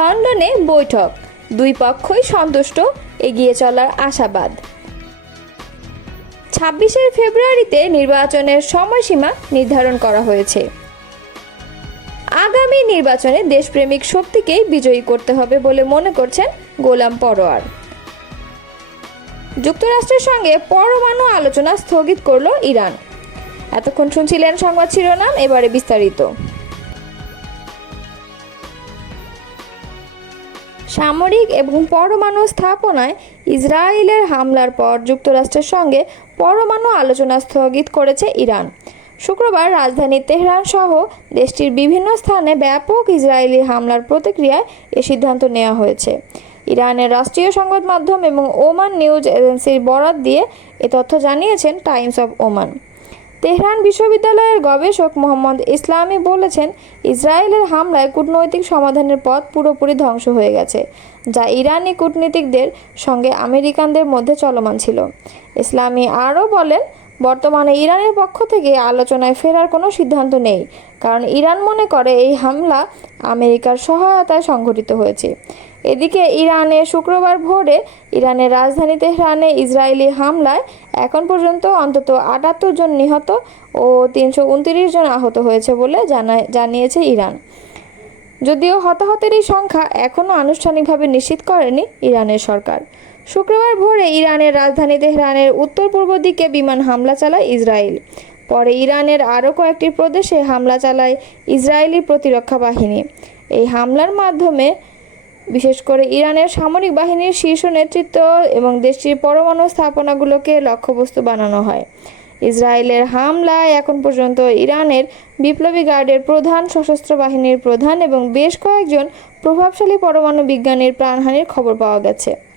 লন্ডনে বৈঠক। দুই পক্ষই সন্তুষ্ট, এগিয়ে চলার আশাবাদ। ছাব্বিশে ফেব্রুয়ারিতে নির্বাচনের সময়সীমা নির্ধারণ করা হয়েছে। আগামী নির্বাচনে দেশপ্রেমিক শক্তিকেই বিজয়ী করতে হবে বলে মনে করছেন গোলাম পরোয়ার। যুক্তরাষ্ট্রের সঙ্গে পরমাণু আলোচনা স্থগিত করল ইরান। এতক্ষণ শুনছিলেন সংবাদ শিরোনাম, এবারে বিস্তারিত। সামরিক এবং পরমাণু স্থাপনায় ইসরায়েলের হামলার পর যুক্তরাষ্ট্রের সঙ্গে পরমাণু আলোচনা স্থগিত করেছে ইরান। শুক্রবার রাজধানী তেহরান সহ দেশটির বিভিন্ন স্থানে ব্যাপক ইসরায়েলি হামলার প্রতিক্রিয়ায় এ সিদ্ধান্ত নেওয়া হয়েছে। ইরানের রাষ্ট্রীয় সংবাদ মাধ্যম এবং ওমান নিউজ এজেন্সির বরাত দিয়ে এ তথ্য জানিয়েছেন টাইমস অব ওমান। তেহরান বিশ্ববিদ্যালয়ের গবেষক মোহাম্মদ ইসলামী বলেছেন, ইসরায়েলের হামলায় কূটনৈতিক সমাধানের পথ পুরোপুরি ধ্বংস হয়ে গেছে, যা ইরানি কূটনীতিকদের সঙ্গে আমেরিকানদের মধ্যে চলমান ছিল। ইসলামী আরও বলেন, বর্তমানে ইরানের পক্ষ থেকে আলোচনায় ফেরার কোনো সিদ্ধান্ত নেই, কারণ ইরান মনে করে এই হামলা আমেরিকার সহায়তায় সংঘটিত হয়েছে। এদিকে ইরানে শুক্রবার ভোরে ইরানের রাজধানী তেহরানে ইসরায়েলি হামলায় এখন পর্যন্ত অন্তত আটাত্তর জন নিহত ও তিনশো উনত্রিশ জন আহত হয়েছে বলে জানায় জানিয়েছে ইরান। যদিও হতাহতের এই সংখ্যা এখনও আনুষ্ঠানিকভাবে নিশ্চিত করেনি ইরানের সরকার। শুক্রবার ভোরে ইরানের রাজধানী তেহরানের উত্তর পূর্ব দিকে বিমান হামলা চালায় ইসরায়েল। পরে ইরানের আরও কয়েকটি প্রদেশে হামলা চালায় ইসরায়েলি প্রতিরক্ষা বাহিনী। এই হামলার মাধ্যমে বিশেষ করে ইরানের সামরিক বাহিনীর শীর্ষ নেতৃত্ব এবং দেশটির পরমাণু স্থাপনাগুলোকে লক্ষ্যবস্তু বানানো হয়। ইসরায়েলের হামলায় এখন পর্যন্ত ইরানের বিপ্লবী গার্ডের প্রধান সশস্ত্র বাহিনীর প্রধান এবং বেশ কয়েকজন প্রভাবশালী পরমাণু বিজ্ঞানীর প্রাণহানির খবর পাওয়া গেছে।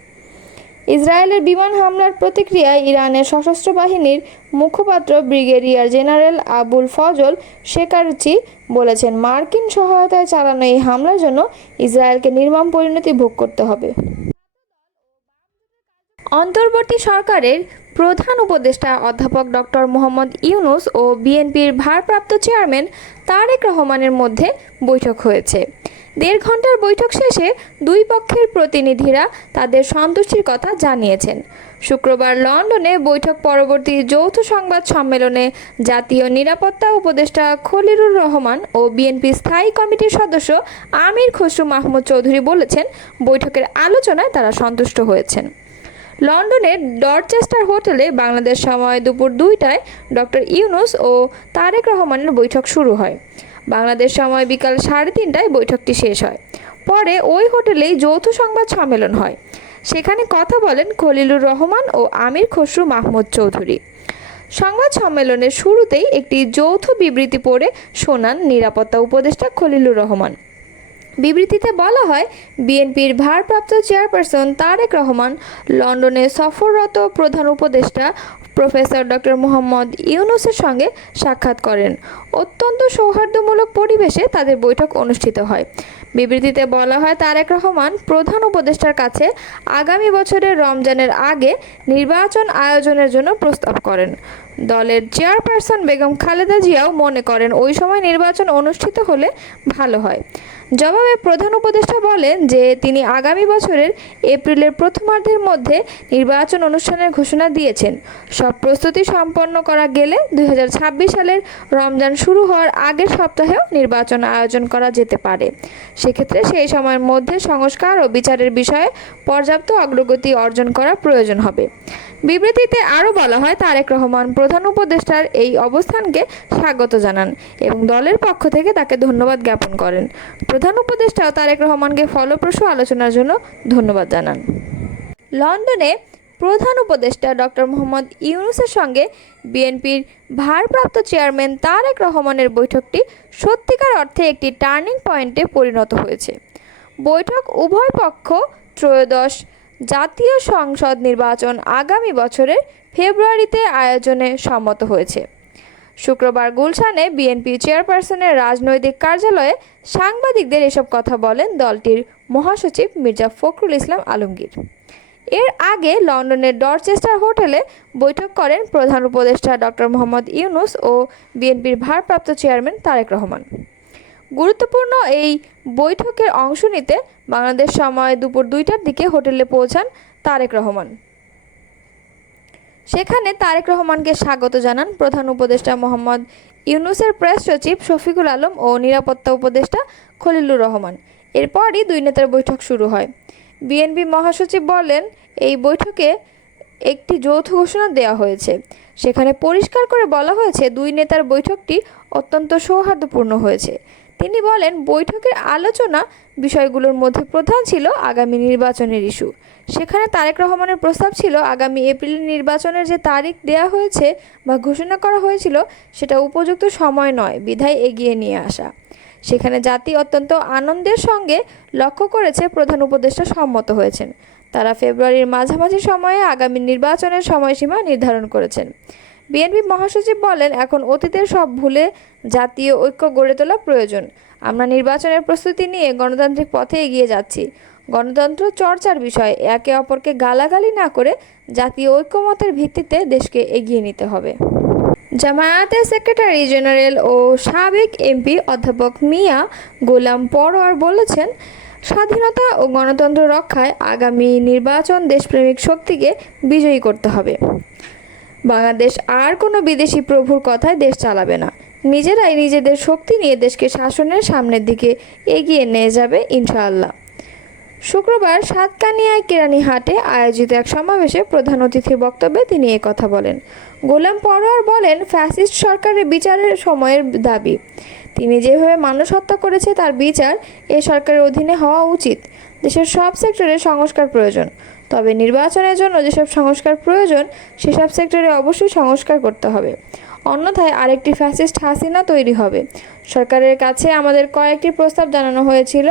ইসরায়েলের বিমান হামলার প্রতিক্রিয়ায় ইরানের সশস্ত্র বাহিনীর মুখপাত্র brigadier general Abul Fazal Shekarchi বলেছেন, মার্কিন সহায়তায় চালানো এই হামলার জন্য ইসরায়েলকে নির্মম পরিণতি ভোগ করতে হবে। অন্তর্বর্তী সরকারের প্রধান উপদেষ্টা অধ্যাপক ডক্টর মোহাম্মদ ইউনুস ও বিএনপির ভারপ্রাপ্ত চেয়ারম্যান তারেক রহমানের মধ্যে বৈঠক হয়েছে। দেড় ঘণ্টার বৈঠক শেষে দুই পক্ষের প্রতিনিধিরা তাদের সন্তুষ্টির কথা জানিয়েছেন। শুক্রবার লন্ডনে বৈঠক পরবর্তী যৌথ সংবাদ সম্মেলনে জাতীয় নিরাপত্তা উপদেষ্টা খলিলুর রহমান ও বিএনপি স্থায়ী কমিটির সদস্য আমির খসরু মাহমুদ চৌধুরী বলেছেন, বৈঠকের আলোচনায় তারা সন্তুষ্ট হয়েছেন। লন্ডনের ডরচেস্টার হোটেলে বাংলাদেশ সময় দুপুর দুইটায় ডক্টর ইউনুস ও তারেক রহমানের বৈঠক শুরু হয়। বাংলাদেশ সময় বিকাল সাড়ে তিনটায় বৈঠকটি শেষ হয়। পরে ওই হোটেলেই যৌথ সংবাদ সম্মেলন হয়। সেখানে কথা বলেন খলিলুর রহমান ও আমির খসরু মাহমুদ চৌধুরী। সংবাদ সম্মেলনের শুরুতেই একটি যৌথ বিবৃতি পড়ে শোনান নিরাপত্তা উপদেষ্টা খলিলুর রহমান। বিবৃতিতে বলা হয়, বিএনপির ভারপ্রাপ্ত চেয়ারপারসন তারেক রহমান, লন্ডনে সফররত প্রধান উপদেষ্টা প্রফেসর ডক্টর মোহাম্মদ ইউনুসের সঙ্গে সাক্ষাৎ করেন। অত্যন্ত সৌহার্দ্যমূলক পরিবেশে তাদের বৈঠক অনুষ্ঠিত হয়। বিবৃতিতে বলা হয়, তারেক রহমান প্রধান উপদেষ্টার কাছে আগামী বছরের রমজানের আগে নির্বাচন আয়োজনের জন্য প্রস্তাব করেন। দলের চেয়ারপারসন বেগম খালেদা জিয়াও মনে করেন, ওই সময় নির্বাচন অনুষ্ঠিত হলে ভালো হয়। জবাবে প্রধান উপদেষ্টা বলেন যে তিনি আগামী বছরের এপ্রিলের প্রথমার্ধের মধ্যে নির্বাচন অনুষ্ঠানের ঘোষণা দিয়েছেন। সব প্রস্তুতি সম্পন্ন করা গেলে দুই হাজার ছাব্বিশ সালের রমজান শুরু হওয়ার আগের সপ্তাহেও নির্বাচন আয়োজন করা যেতে পারে। সেক্ষেত্রে সেই সময়ের মধ্যে সংস্কার ও বিচারের বিষয়ে পর্যাপ্ত অগ্রগতি অর্জন করা প্রয়োজন হবে। বিবৃতিতে আরও বলা হয়, তারেক রহমান প্রধান উপদেষ্টার এই অবস্থানকে স্বাগত জানান এবং দলের পক্ষ থেকে তাকে ধন্যবাদ জ্ঞাপন করেন। প্রধান উপদেষ্টাও তারেক রহমানকে ফলপ্রসূ আলোচনার জন্য ধন্যবাদ জানান। লন্ডনে প্রধান উপদেষ্টা ডক্টর মোহাম্মদ ইউনুসের সঙ্গে বিএনপির ভারপ্রাপ্ত চেয়ারম্যান তারেক রহমানের বৈঠকটি সত্যিকার অর্থে একটি টার্নিং পয়েন্টে পরিণত হয়েছে। বৈঠক উভয় পক্ষ ত্রয়োদশ জাতীয় সংসদ নির্বাচন আগামী বছরের ফেব্রুয়ারিতে আয়োজনে সম্মত হয়েছে। শুক্রবার গুলশানে বিএনপি চেয়ারপারসনের রাজনৈতিক কার্যালয়ে সাংবাদিকদের এসব কথা বলেন দলটির মহাসচিব মির্জা ফখরুল ইসলাম আলমগীর। এর আগে লন্ডনের ডরচেস্টার হোটেলে বৈঠক করেন প্রধান উপদেষ্টা ডক্টর মোহাম্মদ ইউনুস ও বিএনপির ভারপ্রাপ্ত চেয়ারম্যান তারেক রহমান। গুরুত্বপূর্ণ এই বৈঠকের অংশ নিতে বাংলাদেশ সময় দুপুর দুইটার দিকে হোটেলে পৌঁছান তারেক রহমান। সেখানে তারেক রহমানকে স্বাগত জানান প্রধান উপদেষ্টা মোহাম্মদ ইউনুসের প্রেস সচিব শফিকুল আলম ও নিরাপত্তা উপদেষ্টা খলিলুর রহমান। এরপরই দুই নেতার বৈঠক শুরু হয়। বিএনপি মহাসচিব বলেন, এই বৈঠকে একটি যৌথ ঘোষণা দেওয়া হয়েছে। সেখানে পরিষ্কার করে বলা হয়েছে, দুই নেতার বৈঠকটি অত্যন্ত সৌহার্দ্যপূর্ণ হয়েছে। তিনি বলেন, বৈঠকের আলোচনা বিষয়গুলোর মধ্যে প্রধান ছিল আগামী নির্বাচনের ইস্যু। সেখানে তারেক রহমানের প্রস্তাব ছিল আগামী এপ্রিল নির্বাচনের যে তারিখ দেয়া হয়েছে বা ঘোষণা করা হয়েছিল, সেটা উপযুক্ত সময় নয়, বিধায় এগিয়ে নিয়ে আসা। সেখানে জাতি অত্যন্ত আনন্দের সঙ্গে লক্ষ্য করেছে, প্রধান উপদেষ্টা সম্মত হয়েছেন। তারা ফেব্রুয়ারির মাঝামাঝি সময়ে আগামী নির্বাচনের সময়সীমা নির্ধারণ করেছেন। বিএনপি মহাসচিব বলেন, এখন অতীতের সব ভুলে জাতীয় ঐক্য গড়ে তোলা প্রয়োজন। আমরা নির্বাচনের প্রস্তুতি নিয়ে গণতান্ত্রিক পথে এগিয়ে যাচ্ছি। গণতন্ত্র চর্চার বিষয়, একে অপরকে গালাগালি না করে জাতীয় ঐক্যমতের ভিত্তিতে দেশকে এগিয়ে নিতে হবে। জামায়াতের সেক্রেটারি জেনারেল ও সাবেক এমপি অধ্যাপক মিয়া গোলাম পরোয়ার বলেছেন, স্বাধীনতা ও গণতন্ত্র রক্ষায় আগামী নির্বাচন দেশপ্রেমিক শক্তিকে বিজয়ী করতে হবে। বাংলাদেশ আর কোনো বিদেশি প্রভুর কথায় দেশ চালাবে না। নিজেরাই নিজেদের শক্তি নিয়ে দেশকে শাসনের সামনের দিকে এগিয়ে নিয়ে যাবে, ইনশাআল্লাহ। শুক্রবার সাতকানিয়ায় কেরানীহাটে আয়োজিত এক সমাবেশে প্রধান অতিথির বক্তব্যে তিনি কথা বলেন। গোলাম পরোয়ার বলেন, ফ্যাসিস্ট সরকারের বিচারের সময়ের দাবি। তিনি যেভাবে মানুষ হত্যা করেছে তার বিচার এ সরকারের অধীনে হওয়া উচিত। দেশের সব সেক্টরে সংস্কার প্রয়োজন। তবে নির্বাচনের জন্য যেসব সংস্কার প্রয়োজন, সেসব সেক্টরে অবশ্যই সংস্কার করতে হবে। অন্যথায় আরেকটি ফ্যাসিস্ট হাসিনা তৈরি হবে। সরকারের কাছে আমাদের কয়েকটি প্রস্তাব জানানো হয়েছিল।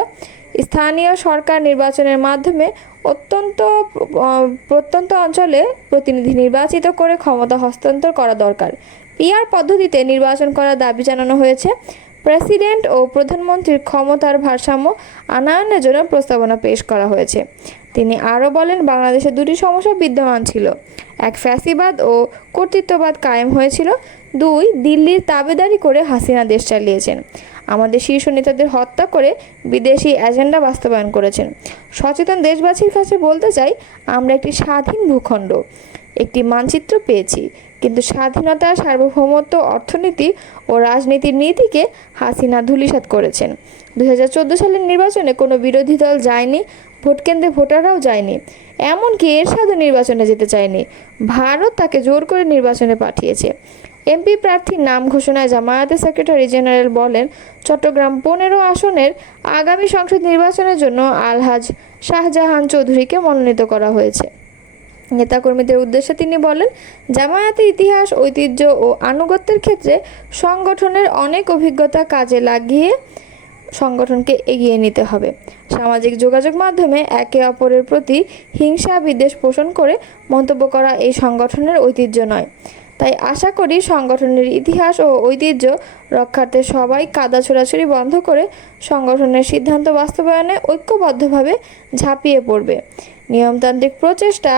স্থানীয় সরকার নির্বাচনের মাধ্যমে অত্যন্ত প্রত্যন্ত অঞ্চলে প্রতিনিধি নির্বাচিত করে ক্ষমতা হস্তান্তর করা দরকার। পিআর পদ্ধতিতে নির্বাচন করার দাবি জানানো হয়েছে। প্রেসিডেন্ট ও প্রধানমন্ত্রীর ক্ষমতার ভারসাম্য আনায়নের জন্য প্রস্তাবনা পেশ করা হয়েছে। তিনি আরও বলেন, বাংলাদেশে দুটি সমস্যা বিদ্যমান ছিল। এক, ফ্যাসিবাদ ও কর্তৃত্ববাদ কায়েম হয়েছিল। দুই, দিল্লির তাবেদারি করে হাসিনা দেশ চালিয়েছেন। আমাদের শীর্ষ নেতাদের হত্যা করে বিদেশি এজেন্ডা বাস্তবায়ন করেছেন। সচেতন দেশবাসীর কাছে বলতে চাই, আমরা একটি স্বাধীন ভূখণ্ড, একটি মানচিত্র পেয়েছি। কিন্তু স্বাধীনতা, সার্বভৌমত্ব, অর্থনীতি ও রাজনীতির নীতিকে হাসিনা ধূলিসাৎ করেছেন। দুই হাজার চোদ্দ সালের নির্বাচনে কোনো বিরোধী দল যায়নি ভোটকেন্দ্রে ভোটাররাও যায়নি। এমনকি এরশাদও নির্বাচনে যেতে চায়নি। ভারত তাকে জোর করে নির্বাচনে পাঠিয়েছে। এমপি প্রার্থীর নাম ঘোষণায় জামায়াতের সেক্রেটারি জেনারেল বলেন, চট্টগ্রাম পনেরো আসনের আগামী সংসদ নির্বাচনের জন্য আলহাজ শাহজাহান চৌধুরীকে মনোনীত করা হয়েছে। নেতাকর্মীদের উদ্দেশ্যে তিনি বলেন, জামায়াতের ইতিহাস, ঐতিহ্য ও আনুগত্যের ক্ষেত্রে সংগঠনের অনেক অভিজ্ঞতা কাজে লাগিয়ে সংগঠনকে এগিয়ে নিতে হবে। সামাজিক যোগাযোগ মাধ্যমে একে অপরের প্রতি হিংসা, বিদ্বেষ পোষণ করে মন্তব্য করা এই সংগঠনের ঐতিহ্য নয়। তাই আশা করি সংগঠনের ইতিহাস ও ঐতিহ্য রক্ষার্থে সবাই কাদা ছোড়াছুড়ি বন্ধ করে সংগঠনের সিদ্ধান্ত বাস্তবায়নে ঐক্যবদ্ধভাবে ঝাঁপিয়ে পড়বে। নিয়মতান্ত্রিক প্রচেষ্টা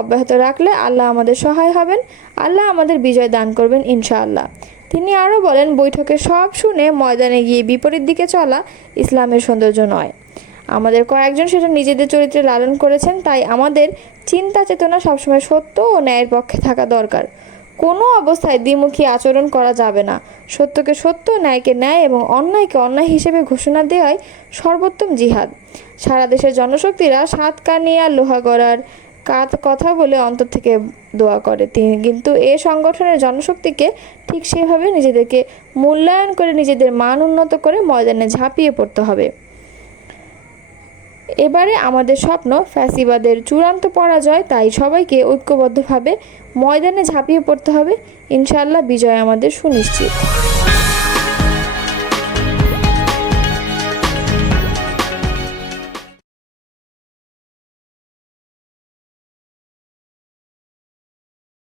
অব্যাহত রাখলে আল্লাহ আমাদের সহায় হবেন। আল্লাহ আমাদের বিজয় দান করবেন ইনশাআল্লাহ। তিনি আরও বলেন, বৈঠকে সব শুনে ময়দানে গিয়ে বিপরীত দিকে চলা ইসলামের সৌন্দর্য নয়। আমাদের কয়েকজন সেটা নিজেদের চরিত্রে লালন করেছেন, তাই আমাদের চিন্তা চেতনা সবসময় সত্য ও ন্যায়ের পক্ষে থাকা দরকার। কোনো অবস্থায় দ্বিমুখী আচরণ করা যাবে না। সত্যকে সত্য, ন্যায়কে ন্যায় এবং অন্যায়কে অন্যায় হিসেবে ঘোষণা দেওয়াই সর্বোত্তম জিহাদ। সারা দেশের জনশক্তিরা সাতকানিয়া লোহাগড়ার কাত কথা বলে অন্তর থেকে দোয়া করে তিনি। কিন্তু এ সংগঠনের জনশক্তিকে ঠিক সেভাবে নিজেদেরকে মূল্যায়ন করে নিজেদের মান উন্নত করে ময়দানে ঝাঁপিয়ে পড়তে হবে। এবারে আমাদের স্বপ্ন ফ্যাসিবাদের চূড়ান্ত পরাজয়, তাই সবাইকে ঐক্যবদ্ধভাবে ময়দানে ঝাঁপিয়ে পড়তে হবে। ইনশাল্লাহ বিজয় আমাদের সুনিশ্চিত।